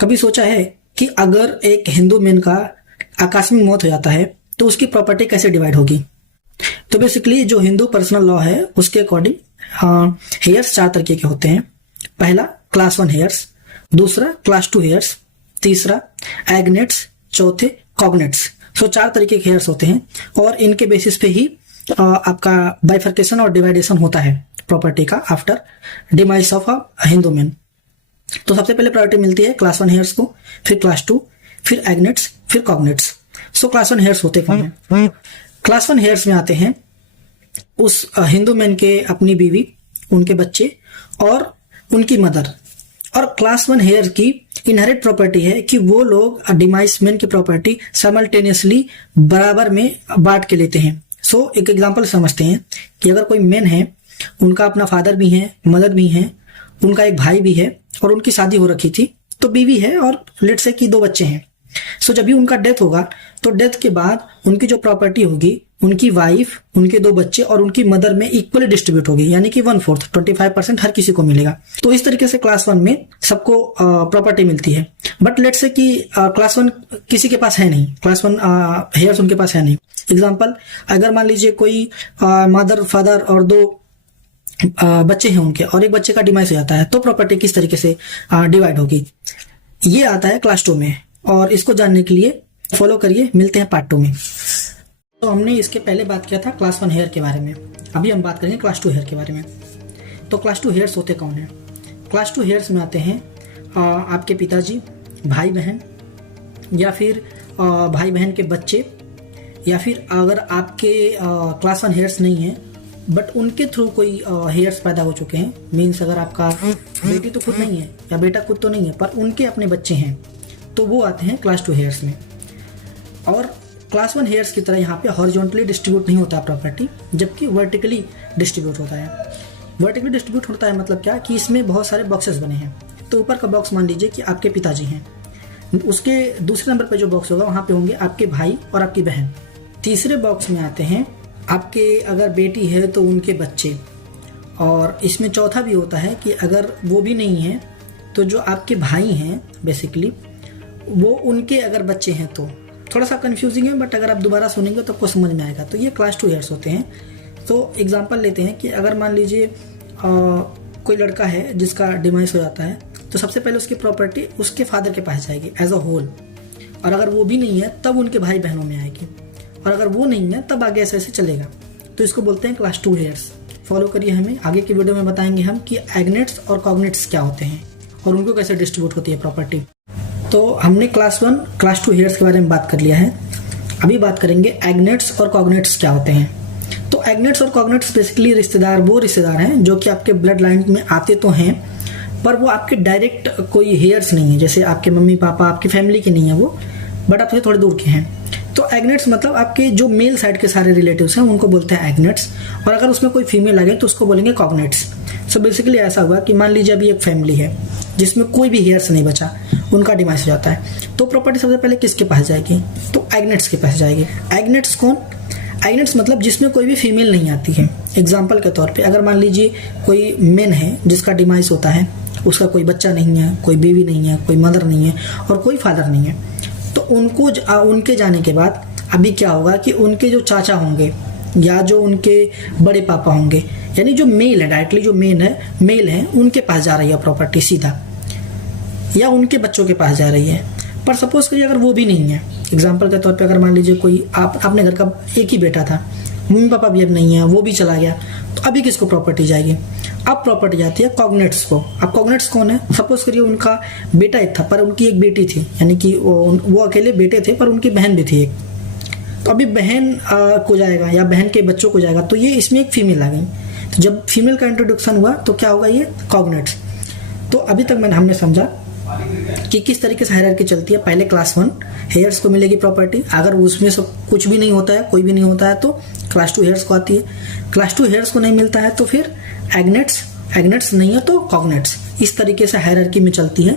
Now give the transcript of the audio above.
कभी सोचा है कि अगर एक हिंदू मैन का आकस्मिक मौत हो जाता है तो उसकी प्रॉपर्टी कैसे डिवाइड होगी? तो बेसिकली जो हिंदू पर्सनल लॉ है उसके अकॉर्डिंग हेयर्स 4 तरीके के होते हैं। पहला क्लास 1 हेयर्स, दूसरा क्लास 2 हेयर्स, तीसरा एग्नेट्स, चौथे कॉग्नेट्स। सो 4 तरीके के हेयर्स होते हैं और इनके बेसिस पे ही आपका बाइफर्केशन और डिवाइडेशन होता है प्रॉपर्टी का after demise of a Hindu man. तो सबसे पहले प्रायोरिटी मिलती है क्लास 1 हेयर्स को, फिर क्लास 2, फिर एग्नेट्स, फिर कॉग्नेट्स। सो क्लास 1 हेयर्स होते कौन है? क्लास 1 हेयर्स में आते हैं उस हिंदू मैन के अपनी बीवी, उनके बच्चे और उनकी मदर। और क्लास 1 हेयर की इनहेरिट प्रॉपर्टी है कि वो लोग डिमाइस मैन की प्रॉपर्टी साइमल्टेनियसली बराबर में बांट के लेते हैं। सो एक एग्जांपल समझते हैं कि अगर कोई मैन है, उनका अपना फादर भी है, मदर भी है, उनका एक भाई भी है और उनकी शादी हो रखी थी, तो बीवी है और लेट्स से कि 2 बच्चे हैं। सो जब भी उनका डेथ होगा तो डेथ के बाद उनकी जो प्रॉपर्टी होगी, उनकी वाइफ, उनके 2 बच्चे और उनकी मदर में इक्वली डिस्ट्रीब्यूट होगी, यानी कि 1/4 25% हर किसी को मिलेगा। तो इस तरीके से क्लास 1 में सबको प्रॉपर्टी मिलती है। बट लेट्स से कि क्लास 1 किसी के पास है नहीं, क्लास 1 हेयर्स उनके पास है नहीं। एग्जाम्पल, अगर मान लीजिए कोई मदर, फादर और 2 बच्चे हैं उनके और एक बच्चे का डिमाइस हो जाता है, तो प्रॉपर्टी किस तरीके से डिवाइड होगी, ये आता है क्लास 2 में। और इसको जानने के लिए फॉलो करिए, मिलते हैं पार्ट 2 में। तो हमने इसके पहले बात किया था क्लास 1 हेयर के बारे में, अभी हम बात करेंगे क्लास 2 हेयर के बारे में। तो क्लास 2 हेयर्स होते कौन है? क्लास 2 हेयर्स में आते हैं आपके पिताजी, भाई बहन, या फिर भाई बहन के बच्चे, या फिर अगर आपके क्लास 1 हेयर्स नहीं है बट उनके थ्रू कोई हेयर्स पैदा हो चुके हैं, मीन्स अगर आपका बेटी तो खुद नहीं है या बेटा खुद तो नहीं है पर उनके अपने बच्चे हैं, तो वो आते हैं क्लास 2 हेयर्स में। और क्लास 1 हेयर्स की तरह यहाँ पे हॉरिजॉन्टली डिस्ट्रीब्यूट नहीं होता प्रॉपर्टी, जबकि वर्टिकली डिस्ट्रीब्यूट होता है। वर्टिकली डिस्ट्रीब्यूट होता है मतलब क्या कि इसमें बहुत सारे बॉक्सेस बने हैं। तो ऊपर का बॉक्स मान लीजिए कि आपके पिताजी हैं, उसके दूसरे नंबर पे जो बॉक्स होगा वहाँ पे होंगे आपके भाई और आपकी बहन। तीसरे बॉक्स में आते हैं आपके अगर बेटी है तो उनके बच्चे, और इसमें चौथा भी होता है कि अगर वो भी नहीं है तो जो आपके भाई हैं बेसिकली वो उनके अगर बच्चे हैं। तो थोड़ा सा कंफ्यूजिंग है बट अगर आप दोबारा सुनेंगे तो आपको समझ में आएगा। तो ये क्लास 2 हेयर्स होते हैं। तो एग्जांपल लेते हैं कि अगर मान लीजिए कोई लड़का है जिसका डिमाइस हो जाता है, तो सबसे पहले उसकी प्रॉपर्टी उसके फादर के पास जाएगी एज अ होल, और अगर वो भी नहीं है तब उनके भाई बहनों में आएगी, और अगर वो नहीं है तब आगे ऐसे ऐसे चलेगा। तो इसको बोलते हैं क्लास 2 हेयर्स। फॉलो करिए हमें, आगे की वीडियो में बताएंगे हम कि एग्नेट्स और कॉग्नेट्स क्या होते हैं और उनको कैसे डिस्ट्रीब्यूट होती है प्रॉपर्टी। तो हमने क्लास 1, क्लास 2 हेयर्स के बारे में बात कर लिया है। अभी बात करेंगे एग्नेट्स और कॉग्नेट्स क्या होते हैं। तो एग्नेट्स और कॉग्नेट्स बेसिकली वो रिश्तेदार हैं जो कि आपके ब्लड लाइन में आते तो हैं पर वो आपके डायरेक्ट कोई हेयर्स नहीं है, जैसे आपके मम्मी पापा, आपकी फैमिली के नहीं है वो, बट आपसे थोड़े दूर के हैं। तो एग्नेट्स मतलब आपके जो मेल साइड के सारे रिलेटिव्स हैं उनको बोलते हैं एग्नेट्स, और अगर उसमें कोई फीमेल आ गई तो उसको बोलेंगे कॉग्नेट्स। सो बेसिकली ऐसा हुआ कि मान लीजिए अभी एक फैमिली है जिसमें कोई भी हेयर्स नहीं बचा, उनका डिमाइस हो जाता है, तो प्रॉपर्टी सबसे पहले किसके पास जाएगी? तो एग्नेट्स के पास जाएगी। एग्नेट्स कौन? एग्नेट्स मतलब जिसमें कोई भी फीमेल नहीं आती है। एग्जाम्पल के तौर पे अगर मान लीजिए कोई मेन है जिसका डिमाइस होता है, उसका कोई बच्चा नहीं है, कोई बेबी नहीं है, कोई मदर नहीं है और कोई फादर नहीं है, तो उनके जाने के बाद अभी क्या होगा कि उनके जो चाचा होंगे या जो उनके बड़े पापा होंगे, यानी जो मेल है, डायरेक्टली जो मेल है उनके पास जा रही है प्रॉपर्टी सीधा, या उनके बच्चों के पास जा रही है। पर सपोज करिए अगर वो भी नहीं है, एग्जाम्पल के तौर पे अगर मान लीजिए कोई अपने घर का एक ही बेटा था, मम्मी पापा भी अब नहीं है, वो भी चला गया, तो अभी किसको प्रॉपर्टी जाएगी? अब प्रॉपर्टी जाती है कॉग्नेट्स को। अब कॉग्नेट्स कौन है? सपोज करिए उनका बेटा एक था पर उनकी एक बेटी थी, यानी कि वो अकेले बेटे थे पर उनकी बहन भी थी एक, तो अभी बहन को जाएगा या बहन के बच्चों को जाएगा, तो ये इसमें एक फीमेल आ गई। तो जब फीमेल का इंट्रोडक्शन हुआ तो क्या होगा? ये कॉग्नेट्स। तो अभी तक हमने समझा कि किस तरीके से हायरार्की चलती है। पहले क्लास 1 हेयर्स को मिलेगी प्रॉपर्टी, अगर उसमें से कुछ भी नहीं होता है, कोई भी नहीं होता है, तो क्लास 2 हेयर्स को आती है। क्लास 2 हेयर्स को नहीं मिलता है तो फिर एग्नेट्स नहीं है तो कॉग्नेट्स। इस तरीके से हायरार्की में चलती है।